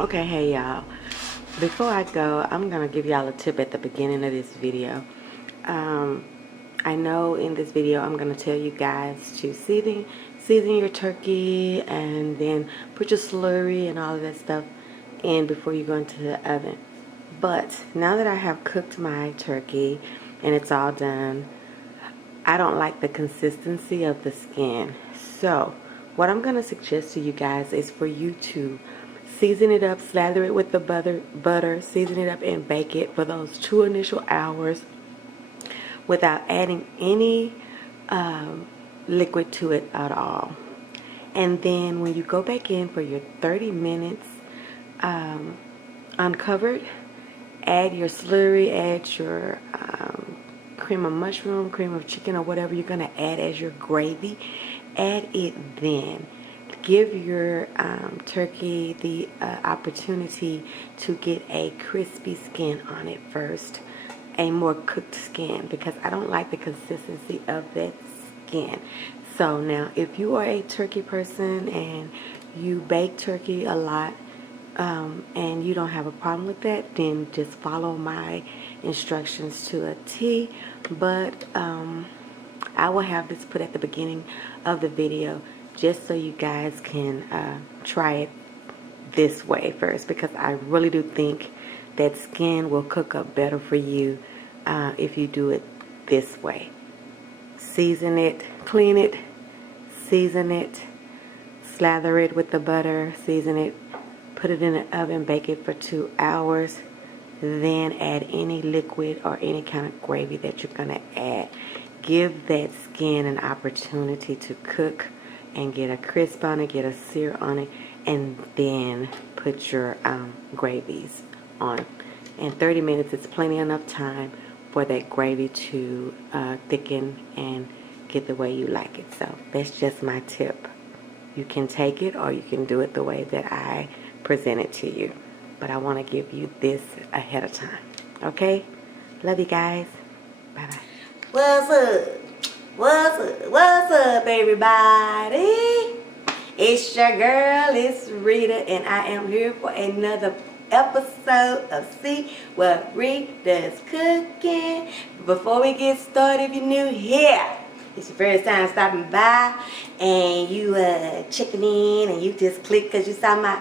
Okay, hey y'all, before I go, I'm gonna give y'all a tip at the beginning of this video. I know in this video I'm gonna tell you guys to season your turkey and then put your slurry and all of that stuff in before you go into the oven. But now that I have cooked my turkey and it's all done, I don't like the consistency of the skin. So what I'm gonna suggest to you guys is for you to season it up, slather it with the butter, season it up and bake it for those 2 initial hours without adding any liquid to it at all. And then when you go back in for your 30 minutes uncovered, add your slurry, add your cream of mushroom, cream of chicken, or whatever you're going to add as your gravy. Add it then. Give your turkey the opportunity to get a crispy skin on it first, a more cooked skin, because I don't like the consistency of that skin. So now if you are a turkey person and you bake turkey a lot and you don't have a problem with that, then just follow my instructions to a T. But I will have this put at the beginning of the video just so you guys can try it this way first, because I really do think that skin will cook up better for you if you do it this way. Season it, clean it, season it, slather it with the butter, season it, put it in the oven, bake it for 2 hours, then add any liquid or any kind of gravy that you're going to add. Give that skin an opportunity to cook and get a crisp on it, get a sear on it, and then put your gravies on. In 30 minutes, it's plenty enough time for that gravy to thicken and get the way you like it. So that's just my tip. You can take it or you can do it the way that I present it to you. But I want to give you this ahead of time. Okay? Love you guys. Bye-bye. What's up? What's up? What's up, everybody? It's your girl, it's Rita, and I am here for another episode of See What Rita's Cooking. Before we get started, if you're new here, it's your first time stopping by, and you checking in, and you just click because you saw my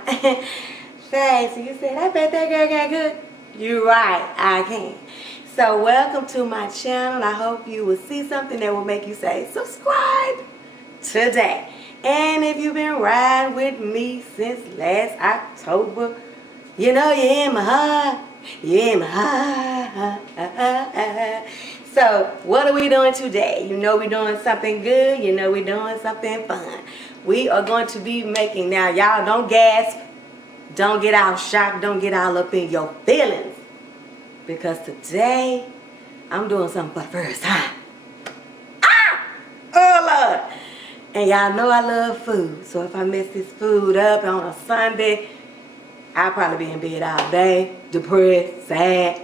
face, so you said, I bet that girl got good. You're right, I can. So welcome to my channel. I hope you will see something that will make you say subscribe today. And if you've been riding with me since last October, you know you're in my heart. You're in my heart. So what are we doing today? You know we're doing something good. You know we're doing something fun. We are going to be making, now y'all don't gasp. Don't get all shocked. Don't get all up in your feelings. Because today, I'm doing something for the first time. Ah! Oh, Lord. And y'all know I love food. So if I mess this food up on a Sunday, I'll probably be in bed all day, depressed, sad.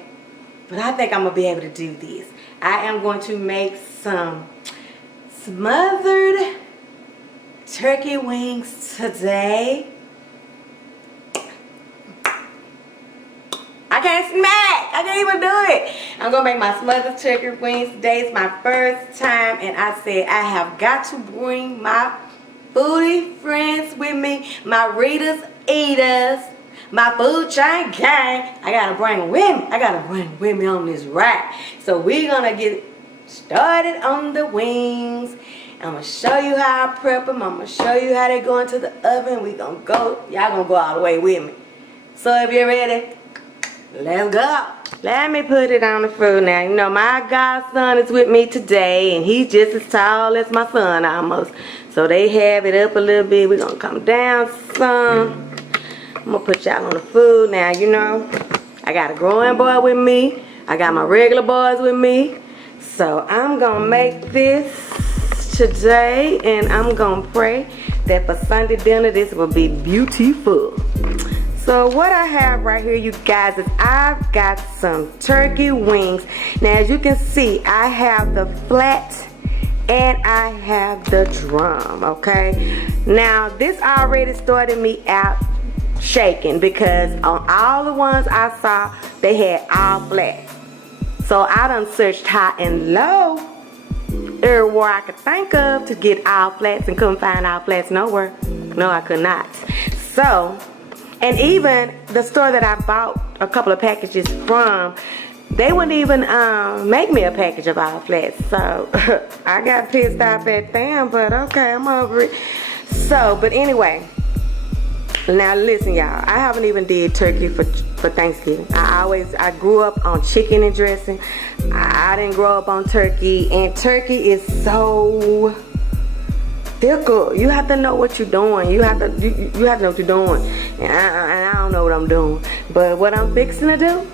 But I think I'm going to be able to do this. I am going to make some smothered turkey wings today. I can't smack. I can't even do it. I'm going to make my smothered turkey wings today. It's my first time, and I said I have got to bring my foodie friends with me, my RitasEatas, my food chain gang. I got to bring them with me. I got to bring them with me on this ride. So we're going to get started on the wings. I'm going to show you how I prep them. I'm going to show you how they go into the oven. We're going to go. Y'all going to go all the way with me. So if you're ready, let's go. Let me put it on the food now. You know, my godson is with me today, and he's just as tall as my son almost. So they have it up a little bit. We're going to come down some. I'm going to put y'all on the food now. You know, I got a growing boy with me. I got my regular boys with me. So I'm going to make this today, and I'm going to pray that for Sunday dinner, this will be beautiful. So what I have right here, you guys, is I've got some turkey wings. Now as you can see, I have the flat and I have the drum, okay? Now this already started me out shaking because on all the ones I saw, they had all flat. So I done searched high and low everywhere I could think of to get all flats and couldn't find all flats nowhere. No, I could not. So, and even the store that I bought a couple of packages from, they wouldn't even make me a package of all flats. So I got pissed off at them, but okay, I'm over it. So, but anyway, now listen y'all, I haven't even did turkey for Thanksgiving. I grew up on chicken and dressing. I didn't grow up on turkey, and turkey is so difficult. You have to know what you're doing. You have to know what you're doing. And I don't know what I'm doing. But what I'm fixing to do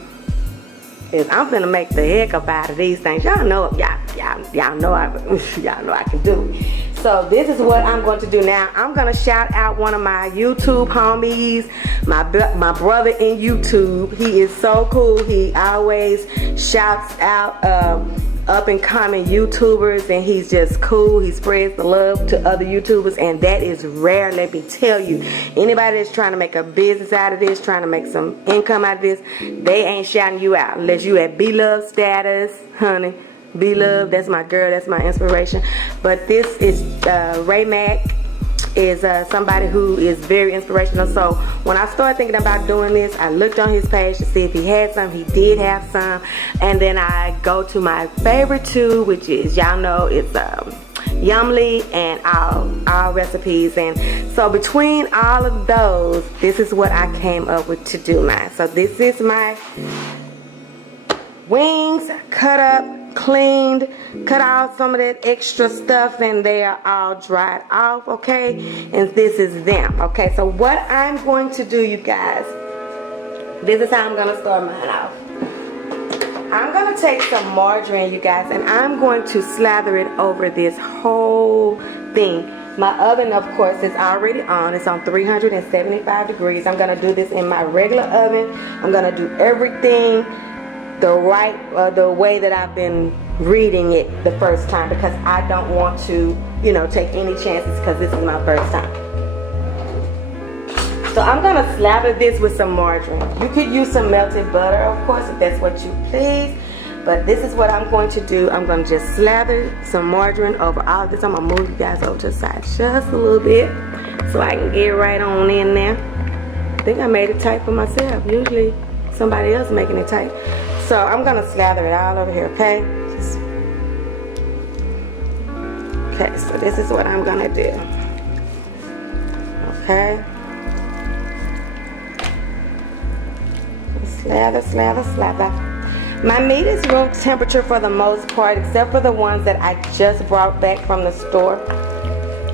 is I'm gonna make the heck up out of these things. Y'all know y'all know I can do it. So this is what I'm going to do now. I'm gonna shout out one of my YouTube homies, my brother in YouTube. He is so cool. He always shouts out up and coming YouTubers, and he's just cool. He spreads the love to other YouTubers, and that is rare, let me tell you. Anybody that's trying to make a business out of this, trying to make some income out of this, they ain't shouting you out unless you at B-Love status, honey. B-Love, that's my girl, that's my inspiration. But this is Ray Mac is somebody who is very inspirational. So when I started thinking about doing this, I looked on his page to see if he had some. He did have some. And then I go to my favorite two, which is, y'all know, it's Yumly and all recipes. And so between all of those, this is what I came up with to do mine. So this is my wings cut up, cleaned, cut out some of that extra stuff, and they are all dried off, okay? And this is them, okay? So what I'm going to do, you guys, this is how I'm gonna start mine off. I'm gonna take some margarine, you guys, and I'm going to slather it over this whole thing. My oven, of course, is already on. It's on 375 degrees. I'm gonna do this in my regular oven. I'm gonna do everything the way that I've been reading it the first time, because I don't want to, you know, take any chances, because this is my first time. So I'm gonna slather this with some margarine. You could use some melted butter, of course, if that's what you please, but this is what I'm going to do. I'm gonna just slather some margarine over all of this. I'm gonna move you guys over to the side just a little bit so I can get right on in there. I think I made it tight for myself. Usually somebody else making it tight. So I'm gonna slather it all over here, okay? Okay, so this is what I'm gonna do. Okay. Slather, slather, slather. My meat is room temperature for the most part, except for the ones that I just brought back from the store.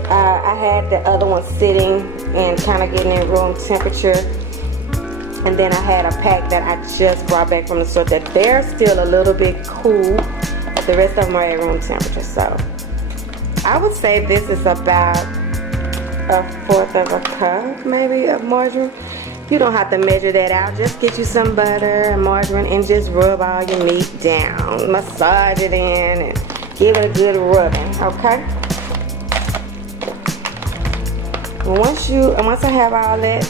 I had the other ones sitting and kind of getting in room temperature. And then I had a pack that I just brought back from the store that they're still a little bit cool, but the rest of them are at room temperature. So I would say this is about 1/4 of a cup maybe of margarine. You don't have to measure that out. Just get you some butter and margarine and just rub all your meat down. Massage it in and give it a good rubbing, okay? And once I have all that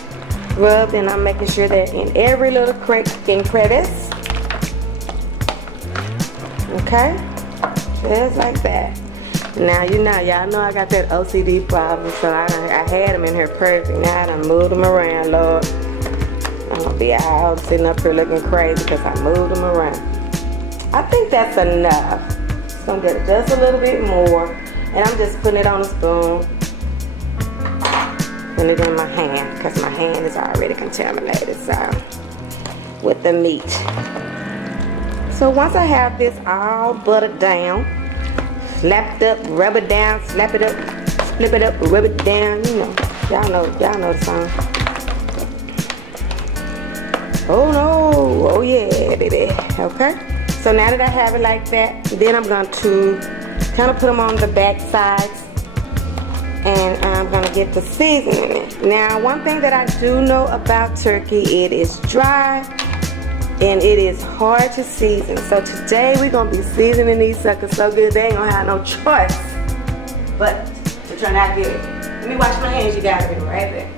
rubbed, and I'm making sure that in every little crack and crevice, okay, just like that. Now y'all know I got that OCD problem, so I had them in here perfect. Now I done moved them around, Lord. I'm gonna be out sitting up here looking crazy because I moved them around. I think that's enough. Just gonna get it just a little bit more, and I'm just putting it on a spoon. Put it in my hand because my hand is already contaminated, so with the meat. So once I have this all buttered down, slapped up, rub it down, slap it up, flip it up, rub it down, you know, y'all know the song. Oh no, oh yeah, baby, okay. So now that I have it like that, then I'm going to kind of put them on the back sides and I'm gonna get the seasoning in. Now, one thing that I do know about turkey, it is dry and it is hard to season. So today we're gonna be seasoning these suckers so good they ain't gonna have no choice but to turn out good. Let me wash my hands, you guys. I'll be right back.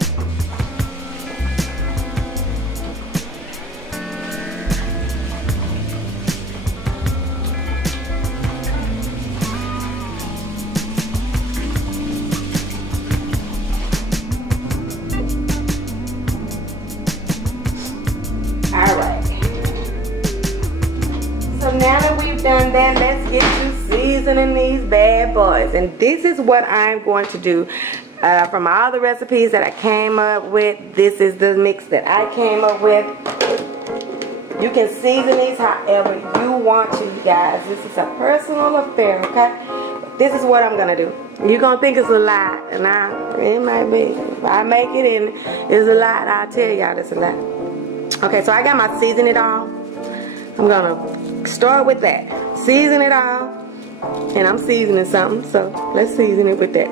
Now that we've done that, let's get to seasoning these bad boys. And this is what I'm going to do. From all the recipes that I came up with, this is the mix that I came up with. You can season these however you want to, you guys. This is a personal affair, okay? This is what I'm going to do. You're going to think it's a lot, and it might be. If I make it and it's a lot, I'll tell y'all it's a lot. Okay, so I got my SeasonItAll. I'm going to start with that. Season it all. And I'm seasoning something, so let's season it with that.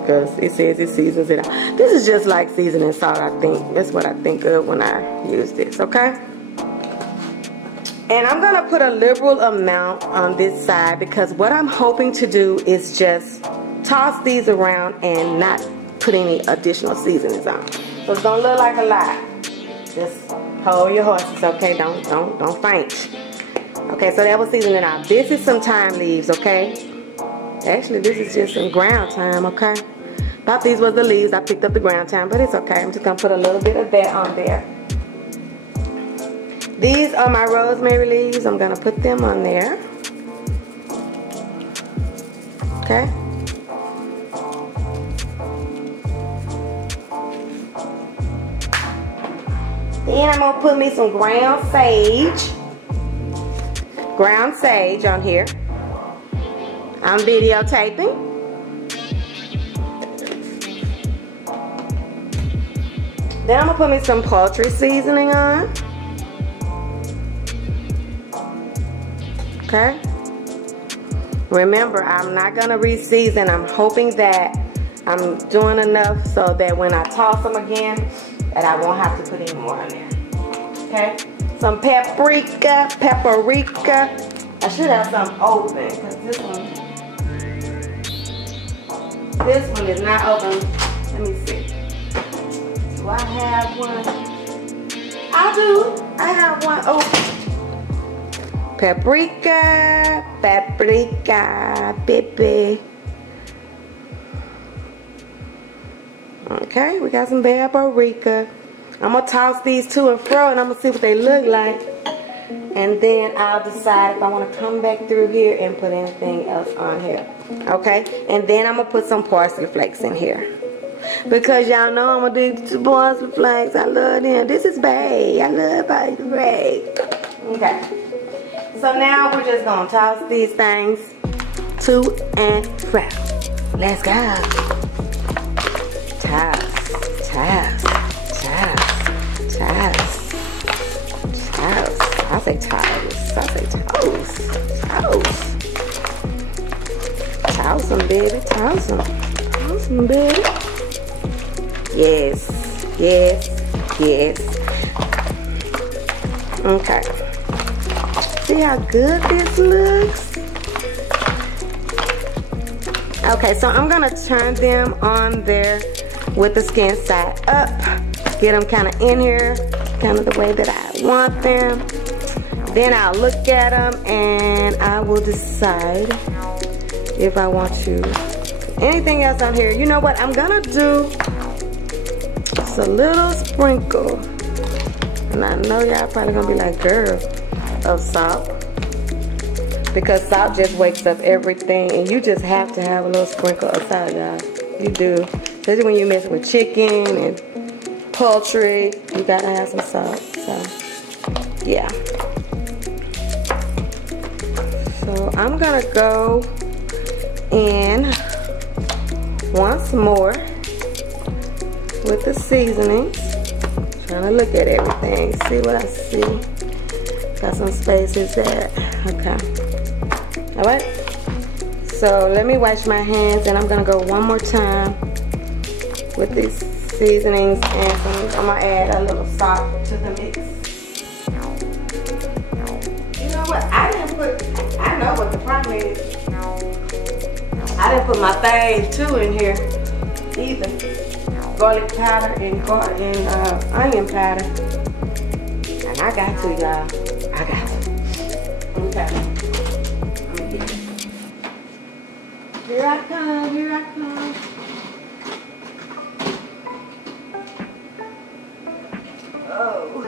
Because it says it seasons it all. This is just like seasoning salt, I think. That's what I think of when I use this, okay? And I'm going to put a liberal amount on this side because what I'm hoping to do is just toss these around and not put any additional seasonings on. So it's going to look like a lot. Just hold your horses, okay? Don't faint. Okay, so that was seasoning out. This is some thyme leaves, okay? Actually, this is just some ground thyme, okay? Thought these was the leaves. I picked up the ground thyme, but it's okay. I'm just gonna put a little bit of that on there. These are my rosemary leaves. I'm gonna put them on there. Okay. Then I'm gonna put me some ground sage. Ground sage on here. I'm videotaping. Then I'm gonna put me some poultry seasoning on. Okay. Remember, I'm not gonna re-season. I'm hoping that I'm doing enough so that when I toss them again, that I won't have to put any more on there. Okay. Some paprika. I should have some open because this one is not open. Let me see. Do I have one? I do. I have one open. Paprika, baby. Okay, we got some paprika. I'm going to toss these to and fro and I'm going to see what they look like. And then I'll decide if I want to come back through here and put anything else on here. Okay? And then I'm going to put some parsley flakes in here. Because y'all know I'm addicted to parsley flakes. I love them. This is bae. I love parsley flakes. Okay. So now we're just going to toss these things to and fro. Let's go. Toss. I say toast. Toss them, baby. Toss them, baby. Yes. Okay. See how good this looks? Okay, so I'm gonna turn them on there with the skin side up. Get them kind of in here, kind of the way that I want them. Then I'll look at them and I will decide if I want to put anything else on here. You know what? I'm gonna do just a little sprinkle. And I know y'all probably gonna be like, girl, of salt. Because salt just wakes up everything and you just have to have a little sprinkle of salt, y'all. You do. Especially when you mess with chicken and poultry, you gotta have some salt. So, yeah. So I'm gonna go in once more with the seasonings. Trying to look at everything, see what I see. Got some spaces there. Okay. Alright. So let me wash my hands and I'm gonna go one more time with these seasonings and I'm gonna add a little salt to the mix. You know what? I know what the problem is. I didn't put my thing too in here either. Garlic powder and onion powder. And I got to, y'all. I got to. Okay. Here I come, here I come. Oh.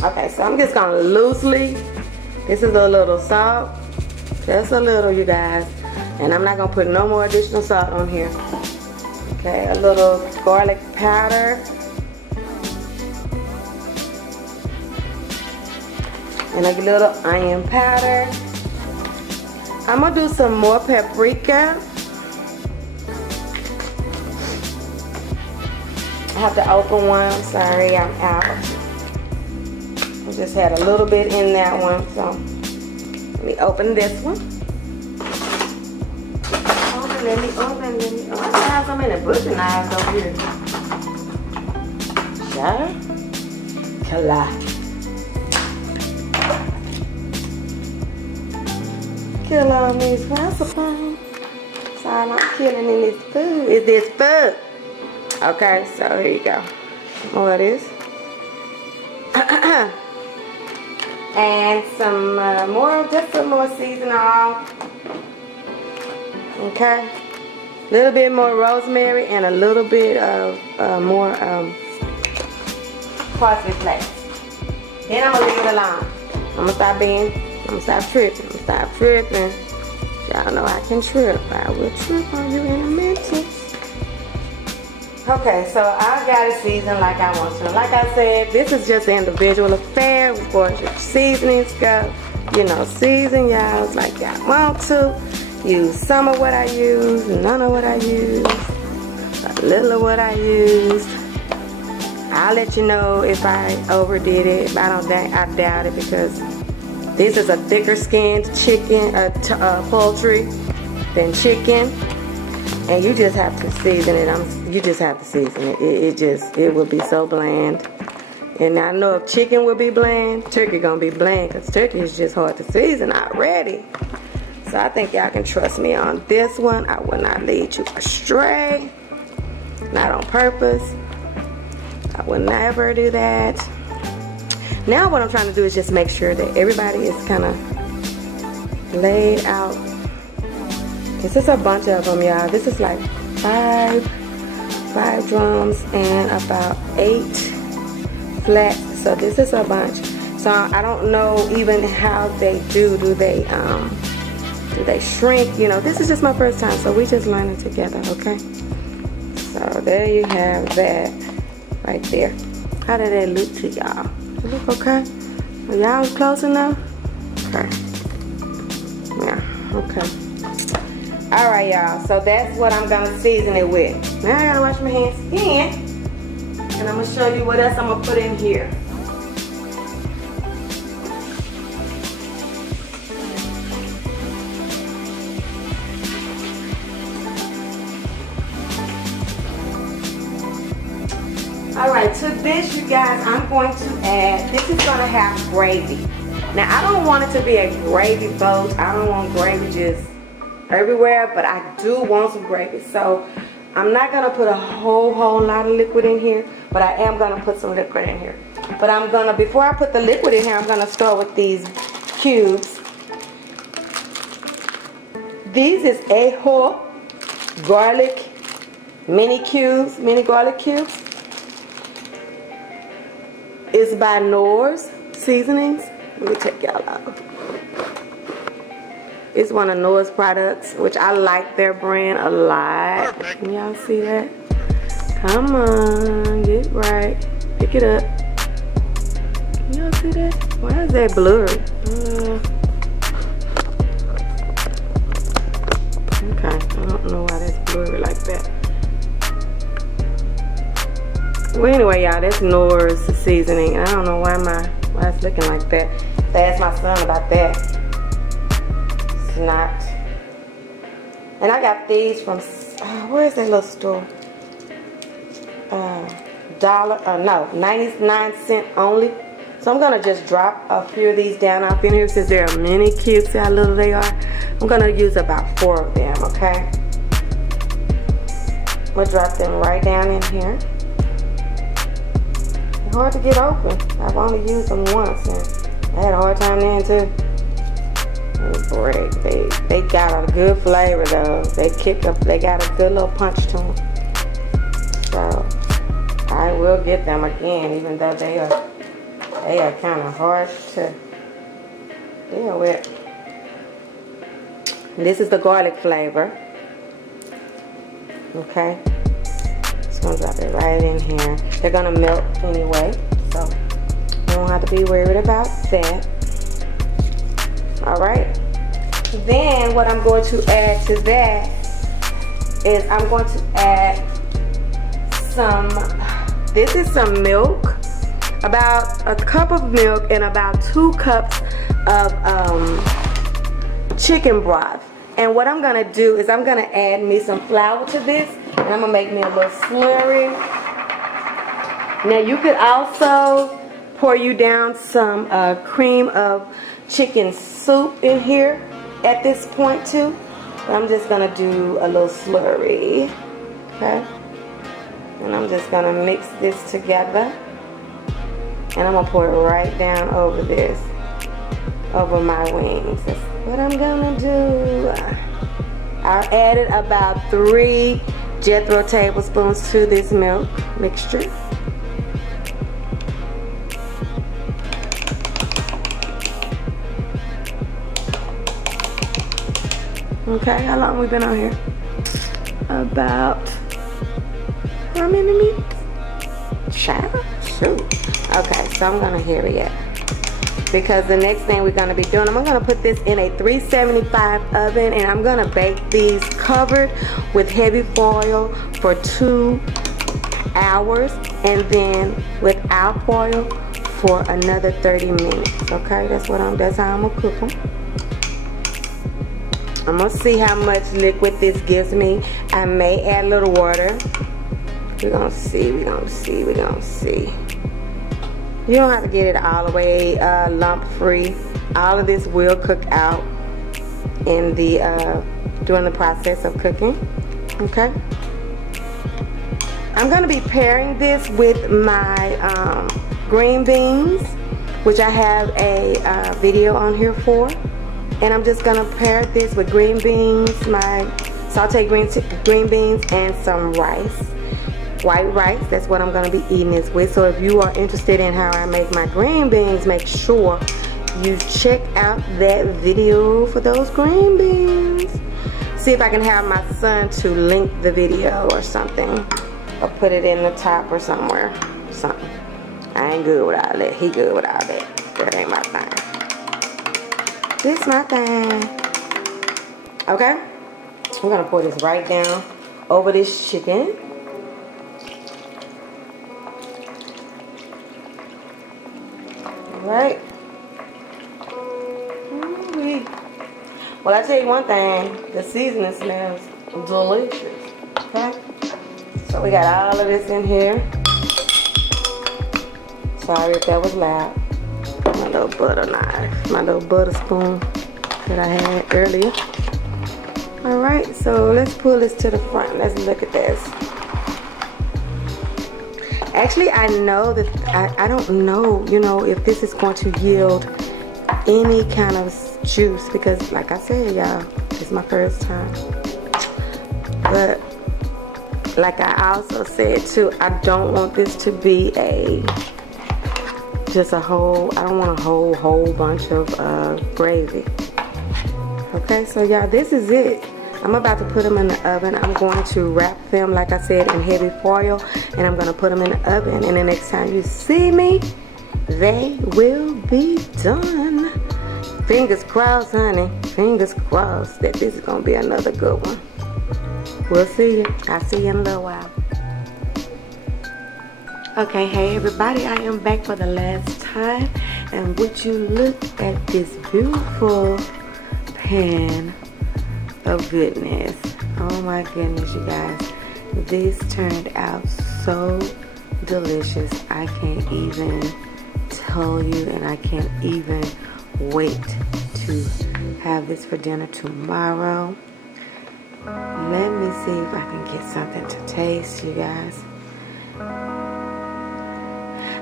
Okay, so I'm just gonna loosely, this is a little salt, just a little, you guys, and I'm not gonna put no more additional salt on here. Okay, a little garlic powder, and a little onion powder. I'm gonna do some more paprika. I have to open one, I'm sorry, I'm out. I just had a little bit in that one, so let me open this one. Let me open. Oh, I have so many butcher knives over here. Chyle. Kill all these recipes. So I'm killing in this food. Is this food? Okay, so here you go. More of this. And some just some more SeasonItAll. Okay. A little bit more rosemary and a little bit of more parsley flakes. Then I'm gonna leave it alone. I'm gonna stop tripping. Y'all know I can trip. I will trip on you in a minute. Okay, so I got it seasoned like I want to. Like I said, this is just an individual affair. Of course, your seasonings go, you know, season y'all like y'all want to. Use some of what I use, none of what I use, a little of what I used. I'll let you know if I overdid it. If I don't, I doubt it, because this is a thicker skinned chicken, poultry than chicken. And you just have to season it. You just have to season it. It will be so bland. And I know if chicken will be bland, turkey gonna be bland, because turkey is just hard to season already. So I think y'all can trust me on this one. I will not lead you astray. Not on purpose. I will never do that. Now what I'm trying to do is just make sure that everybody is kind of laid out. This is a bunch of them, y'all. This is like five drums and about 8 flats. So this is a bunch. So I don't know even how they do they shrink? You know, this is just my first time, so we just learning together, okay? So there you have that right there. How did that look to y'all? It look okay? Are y'all close enough? Okay. Yeah, okay. Alright, y'all, so that's what I'm gonna season it with. Now I gotta wash my hands again, and I'm gonna show you what else I'm gonna put in here. Alright, to this, you guys, I'm going to add, this is going to have gravy. Now, I don't want it to be a gravy boat. I don't want gravy just everywhere, but I do want some gravy. So, I'm not going to put a whole lot of liquid in here, but I am going to put some liquid in here. But I'm going to, before I put the liquid in here, I'm going to start with these cubes. These is AyeJeezy garlic mini garlic cubes. It's by Nora's Seasonings. Let me check y'all out. It's one of Nora's products, which I like their brand a lot. Can y'all see that? Come on, get right. Pick it up. Can y'all see that? Why is that blurry? Okay, I don't know why that's blurry like that. Well, anyway, y'all, that's Nora's seasoning. I don't know why Why it's looking like that? So I asked my son about that. It's not. And I got these from, where is that little store? 99 cents only. So I'm gonna just drop a few of these down up in here since there are many cubes. See how little they are? I'm gonna use about 4 of them, okay? I'm gonna drop them right down in here. They're hard to get open. I've only used them once and I had a hard time then too. Break. They got a good flavor though. They kick up. They got a good little punch to them. So I will get them again, even though they are kind of hard to deal with. This is the garlic flavor. Okay. Just gonna drop it right in here. They're gonna melt anyway, so you don't have to be worried about that. Alright, then what I'm going to add to that is I'm going to add some, this is some milk, about a cup of milk and about 2 cups of chicken broth. And what I'm going to do is I'm going to add me some flour to this and I'm going to make me a little slurry. Now you could also pour you down some cream of chicken soup in here at this point too. But I'm just gonna do a little slurry, okay? And I'm just gonna mix this together, and I'm gonna pour it right down over this, over my wings. That's what I'm gonna do. I added about 3 Jethro tablespoons to this milk mixture. Okay, how long we been on here? About how many minutes? Child? Shoot. Okay, so I'm gonna hurry up because the next thing we're gonna be doing, I'm gonna put this in a 375 oven and I'm gonna bake these covered with heavy foil for 2 hours and then without foil for another 30 minutes. Okay, that's how I'm gonna cook them. I'm gonna see how much liquid this gives me. I may add a little water. We're gonna see. You don't have to get it all the way lump free. All of this will cook out in the during the process of cooking. Okay. I'm gonna be pairing this with my green beans, which I have a video on here for. And I'm just gonna pair this with green beans, my sauteed green beans, and some rice, white rice. That's what I'm gonna be eating this with. So if you are interested in how I make my green beans, make sure you check out that video for those green beans. See if I can have my son to link the video or something, or put it in the top or somewhere, something. I ain't good with all that. He good with all that. That ain't my thing. This my thing. Okay, we're gonna pour this right down over this chicken. All right. Well, I tell you one thing, the seasoning smells delicious. Okay, so we got all of this in here. Sorry if that was loud. My little butter knife, my little butter spoon that I had earlier. Alright, so let's pull this to the front. Let's look at this. Actually, I know that, I don't know, you know, if this is going to yield any kind of juice because, like I said, y'all, this is my first time. But, like I also said too, I don't want this to be just a whole, I don't want a whole bunch of gravy. Okay, so y'all, this is it. I'm about to put them in the oven. I'm going to wrap them, like I said, in heavy foil, and I'm going to put them in the oven, and the next time you see me, they will be done. Fingers crossed, honey. Fingers crossed that this is going to be another good one. We'll see you. I'll see you in a little while. Okay, hey everybody, I am back for the last time, And would you look at this beautiful pan of goodness. Oh my goodness, you guys. This turned out so delicious. I can't even tell you, and I can't even wait to have this for dinner tomorrow. Let me see if I can get something to taste, you guys.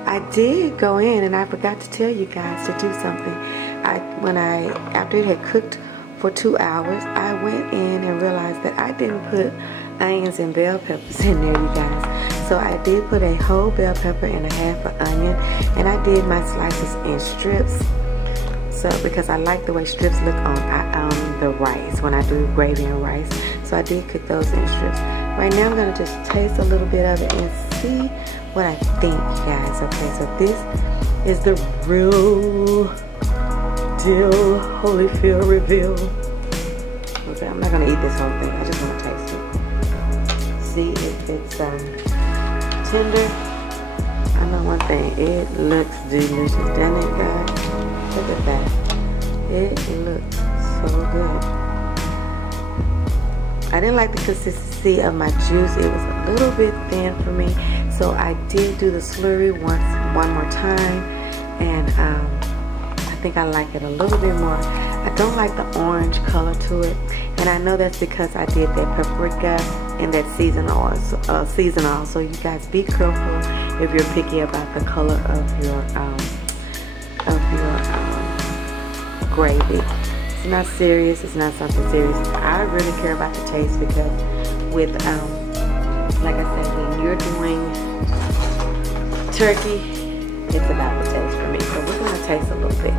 I did go in, and I forgot to tell you guys to do something. After it had cooked for 2 hours, I went in and realized that I didn't put onions and bell peppers in there, you guys. So I did put a whole bell pepper and a half an onion, and I did my slices in strips. So because I like the way strips look on the rice when I do gravy and rice. So I did cook those in strips. Right now I'm gonna just taste a little bit of it and see what I think, you guys. Okay, so this is the real deal Holyfield reveal. Okay, I'm not gonna eat this whole thing. I just wanna taste it. See if it's tender. I know one thing, it looks delicious, doesn't it, guys? Look at that. It looks so good. I didn't like the consistency of my juice. It was a little bit thin for me. So I did do the slurry one more time. And I think I like it a little bit more. I don't like the orange color to it. And I know that's because I did that paprika and that seasonal. So you guys be careful if you're picky about the color of your gravy. It's not serious. It's not something serious. I really care about the taste because with like I said, when you're doing turkey, it's about the taste for me. So we're gonna taste a little bit.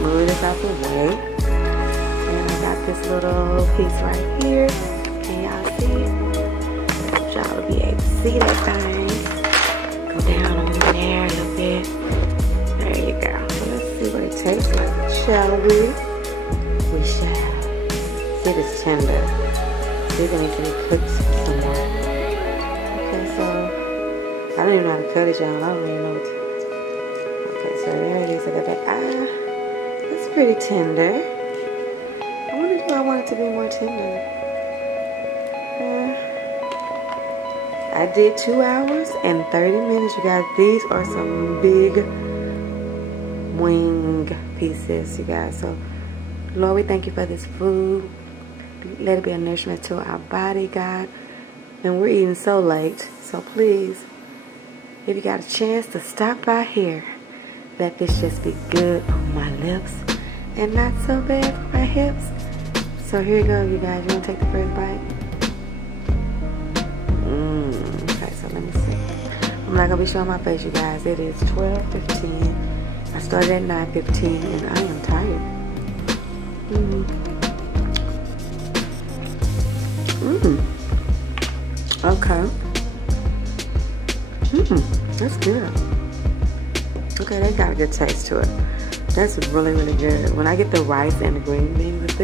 Move this out the way. And I got this little piece right here. Can y'all see it? Y'all will be able to see that thing. Go down over there a little bit. There you go. So let's see what it tastes like. Shall we? We shall. See, it's tender. See, it needs to be cooked some more. Okay, so I don't even know how to cut it, y'all. I don't even know what to. Okay, so there it is. I got that. It's pretty tender. I wonder if I want it to be more tender. I did 2 hours and 30 minutes, you guys. These are some big wing pieces, you guys. So, Lord, we thank you for this food. Let it be a nourishment to our body, God. And we're eating so late. So please, if you got a chance to stop by here, let this just be good on my lips and not so bad for my hips. So here you go, you guys. You want to take the first bite? Okay, so let me see. I'm not going to be showing my face, you guys. It is 12:15. I started at 9:15 and I am tired. Okay. That's good. Okay, that got a good taste to it. That's really, really good. When I get the rice and the green beans with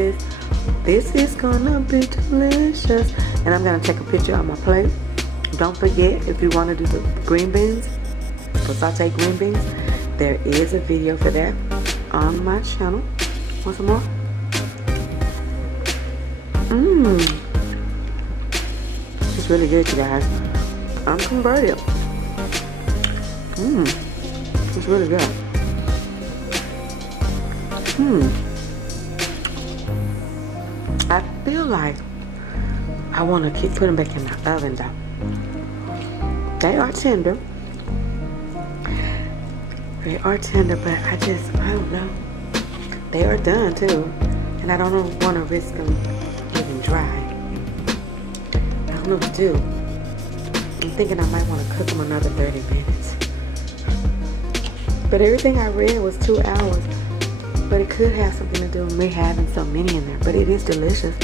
this is gonna be delicious. And I'm gonna take a picture on my plate. Don't forget, if you want to do the green beans, for sauteed green beans, there is a video for that on my channel. Want some more? It's really good, you guys. I'm converted. It's really good. I feel like I want to keep putting them back in the oven though. They are tender. They are tender, but I don't know. They are done too. And I don't want to risk them getting dry. I don't know what to do. I'm thinking I might want to cook them another 30 minutes. But everything I read was 2 hours. But it could have something to do with me having so many in there. But it is delicious.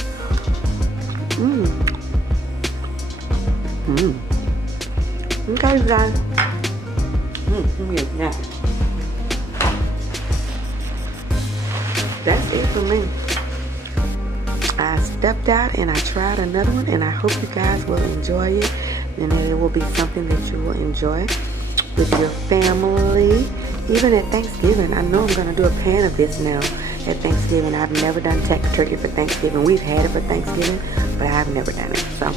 Okay, you guys. That's it for me. I stepped out and I tried another one, and I hope you guys will enjoy it, and that it will be something that you will enjoy with your family even at Thanksgiving, I know I'm going to do a pan of this now at Thanksgiving. I've never done turkey for Thanksgiving. We've had it for Thanksgiving, but I've never done it. So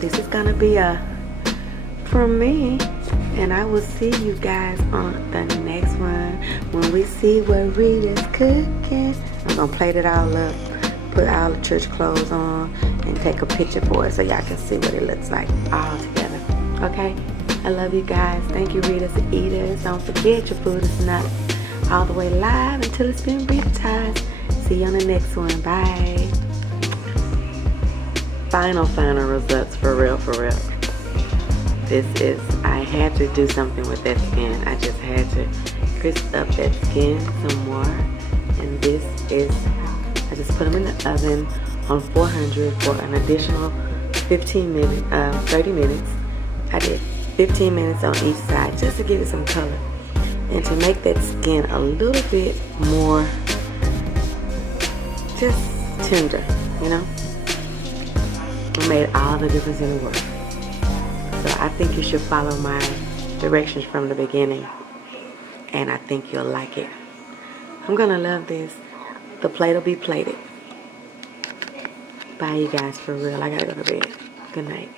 this is going to be from me, and I will see you guys on the next one when we see what Rita's cooking. I'm going to plate it all up, put all the church clothes on, and take a picture for it so y'all can see what it looks like all together. Okay? I love you guys. Thank you, RitasEatas. Don't forget, your food is not all the way live until it's been Ritatized. See you on the next one. Bye. Final results, for real. This is, I had to do something with that skin. I just had to crisp up that skin some more. And this is, I just put them in the oven on 400 for an additional 30 minutes. I did 15 minutes on each side just to give it some color and to make that skin a little bit more just tender, you know. It made all the difference in the world. So I think you should follow my directions from the beginning, and I think you'll like it. I'm gonna love this. The plate will be plated. Bye, you guys, for real. I gotta go to bed. Good night.